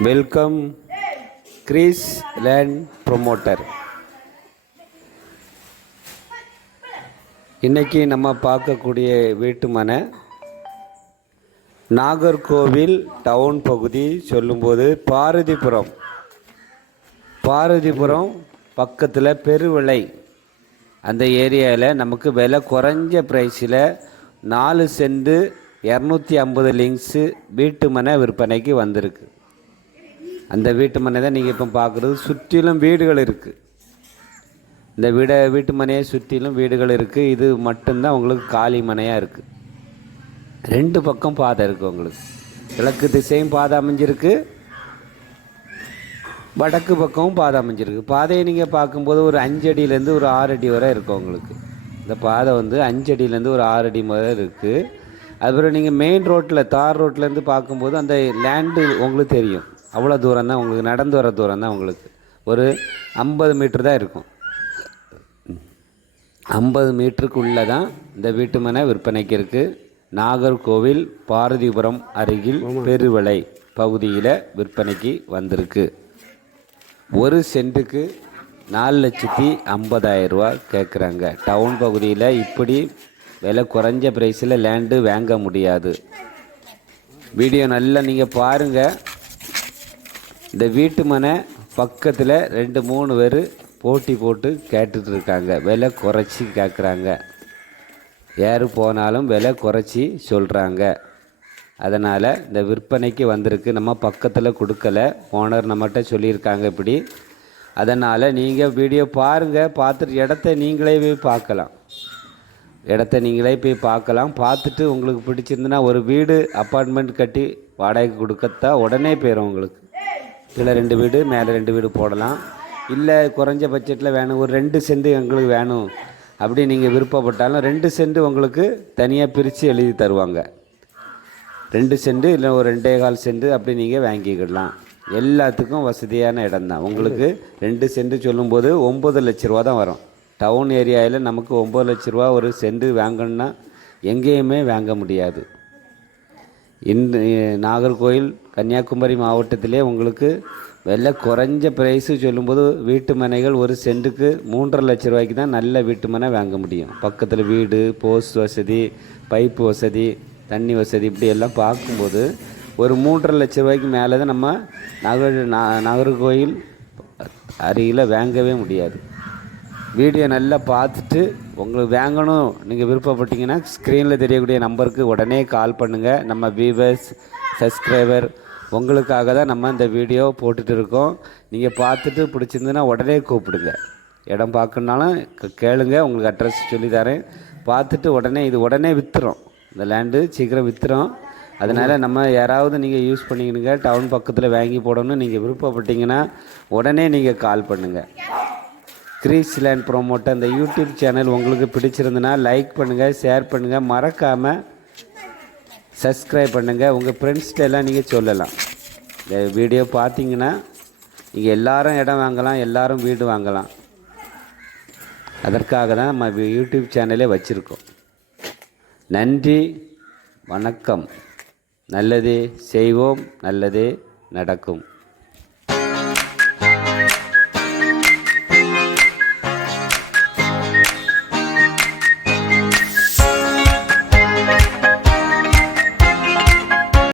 Welcome Greece land promoter இன்னைக்கு நம்ம பார்க்கக்கூடிய வீட்டுமனை நாகர்கோவில் டவுன் பகுதி சொல்லும்போது பாரதிபுரம். பாரதிபுரம் பக்கத்தில் பெருவிளை. அந்த ஏரியாவில் நமக்கு விலை குறைஞ்ச ப்ரைஸில் நாலு சென்ட் இரநூத்தி ஐம்பது லிங்க்ஸு வீட்டு மனை விற்பனைக்கு வந்திருக்கு. அந்த வீட்டு மனை தான் நீங்கள் இப்போ பார்க்குறது. சுற்றிலும் வீடுகள் இருக்குது இந்த வீட வீட்டு மனையை சுற்றிலும் வீடுகள் இருக்குது இது மட்டும்தான் உங்களுக்கு காலி மனையாக இருக்குது ரெண்டு பக்கம் பாதை இருக்குது உங்களுக்கு. கிழக்கு திசையும் பாதை அமைஞ்சிருக்கு. வடக்கு பக்கமும் பாதை அமைஞ்சிருக்கு. பாதையை நீங்கள் பார்க்கும்போது ஒரு அஞ்சு அடியிலேருந்து ஒரு ஆறு அடி வரை இருக்கும் உங்களுக்கு. இந்த பாதை வந்து அஞ்சு அடியிலேருந்து ஒரு ஆறு அடி வரை இருக்குது அதுக்கப்புறம் நீங்கள் மெயின் ரோட்டில் தார் ரோட்லேருந்து பார்க்கும்போது அந்த லேண்டு உங்களுக்கு தெரியும். அவ்வளோ தூரம் தான் உங்களுக்கு நடந்து வர தூரம் தான் உங்களுக்கு. ஒரு ஐம்பது மீட்டர் தான் இருக்கும். ஐம்பது மீட்டருக்குள்ளே தான் இந்த வீட்டு மனை விற்பனைக்கு இருக்குது நாகர்கோவில் பாரதிபுரம் அருகில் பெருவிளை பகுதியில் விற்பனைக்கு வந்திருக்கு. ஒரு சென்ட்டுக்கு நாலு லட்சத்தி ஐம்பதாயிரம் ரூபா கேட்குறாங்க டவுன் பகுதியில் இப்படி விலை குறைஞ்ச ப்ரைஸில் லேண்டு வாங்க முடியாது. வீடியோ நல்லா நீங்கள் பாருங்கள் இந்த வீட்டு மனை பக்கத்தில் ரெண்டு மூணு பேர் போட்டி போட்டு கேட்டுட்டு இருக்காங்க விலை குறைச்சி கேட்குறாங்க யார் போனாலும் விலை குறைச்சி சொல்கிறாங்க அதனால் இந்த விற்பனைக்கு வந்திருக்கு. நம்ம பக்கத்தில் கொடுக்கல. ஓனர் நம்மகிட்ட சொல்லியிருக்காங்க இப்படி. அதனால் நீங்கள் வீடியோ பாருங்கள் பார்த்துட்டு இடத்த நீங்களே போய் பார்க்கலாம். இடத்த நீங்களே போய் பார்க்கலாம். பார்த்துட்டு உங்களுக்கு பிடிச்சிருந்துன்னா ஒரு வீடு அப்பார்ட்மெண்ட் கட்டி வாடகைக்கு கொடுக்கத்தான் உடனே போயிடும் உங்களுக்கு. கீழே ரெண்டு வீடு மேலே ரெண்டு வீடு போடலாம். இல்லை குறைஞ்ச பட்ஜெட்டில் வேணும் ஒரு ரெண்டு சென்ட் எங்களுக்கு வேணும் அப்படி நீங்கள் விருப்பப்பட்டாலும் ரெண்டு சென்ட் உங்களுக்கு தனியாக பிரித்து எழுதி தருவாங்க. ரெண்டு சென்ட் இல்லை ஒரு ரெண்டே கால் சென்ட் அப்படி நீங்கள் வாங்கிக்கிடலாம். எல்லாத்துக்கும் வசதியான இடம் தான் உங்களுக்கு ரெண்டு சென்ட் சொல்லும்போது ஒம்பது லட்ச ரூபா தான் வரும். டவுன் ஏரியாவில் நமக்கு ஒம்பது லட்ச ரூபா ஒரு சென்ட் வாங்கணுன்னா எங்கேயுமே வாங்க முடியாது. இந்த நாகர்கோயில் கன்னியாகுமரி மாவட்டத்திலே உங்களுக்கு விலை குறைஞ்ச ப்ரைஸு சொல்லும்போது வீட்டு மனைகள் ஒரு சென்ட்டுக்கு மூன்றரை லட்ச ரூபாய்க்கு தான் நல்ல வீட்டு மனை வாங்க முடியும். பக்கத்தில் வீடு போஸ்ட் வசதி பைப்பு வசதி தண்ணி வசதி இப்படி எல்லாம் பார்க்கும்போது ஒரு மூன்றரை லட்ச ரூபாய்க்கு மேலே தான் நம்ம நகர் நா- நாகர்கோயில் அருகில் வாங்கவே முடியாது. வீடியோ நல்லா பார்த்துட்டு உங்களுக்கு வாங்கணும். நீங்கள் விருப்பப்பட்டீங்கன்னா ஸ்க்ரீனில் தெரியக்கூடிய நம்பருக்கு உடனே கால் பண்ணுங்கள் நம்ம வியூவர்ஸ் சப்ஸ்கிரைபர் உங்களுக்காக தான் நம்ம இந்த வீடியோ போட்டுட்டு இருக்கோம். நீங்கள் பார்த்துட்டு பிடிச்சிருந்துன்னா உடனே கூப்பிடுங்க. இடம் பார்க்கணுனாலும் கேளுங்க. உங்களுக்கு அட்ரஸ் சொல்லித்தரேன். பார்த்துட்டு உடனே இது உடனே விற்றுரும் இந்த லேண்டு சீக்கிரம் விற்றுரும் அதனால் நம்ம யாராவது நீங்கள் யூஸ் பண்ணிக்கணுங்க. டவுன் பக்கத்தில் வாங்கி போடணும்னு நீங்கள் விருப்பப்பட்டீங்கன்னா உடனே நீங்கள் கால் பண்ணுங்கள் கிரீஸ் லேண்ட் ப்ரோமோட்டர் அந்த யூடியூப் சேனல் உங்களுக்கு பிடிச்சிருந்துன்னா லைக் பண்ணுங்கள் ஷேர் பண்ணுங்கள் மறக்காமல் சப்ஸ்கிரைப் பண்ணுங்கள் உங்கள் ஃப்ரெண்ட்ஸ்கிட்ட எல்லாம் நீங்கள் சொல்லலாம். இந்த வீடியோ பார்த்தீங்கன்னா நீங்கள் எல்லாரும் இடம் வாங்கலாம் எல்லோரும் வீடு வாங்கலாம். அதற்காக தான் நம்ம யூடியூப் சேனலே வச்சுருக்கோம். நன்றி வணக்கம். நல்லது செய்வோம் நல்லது நடக்கும்.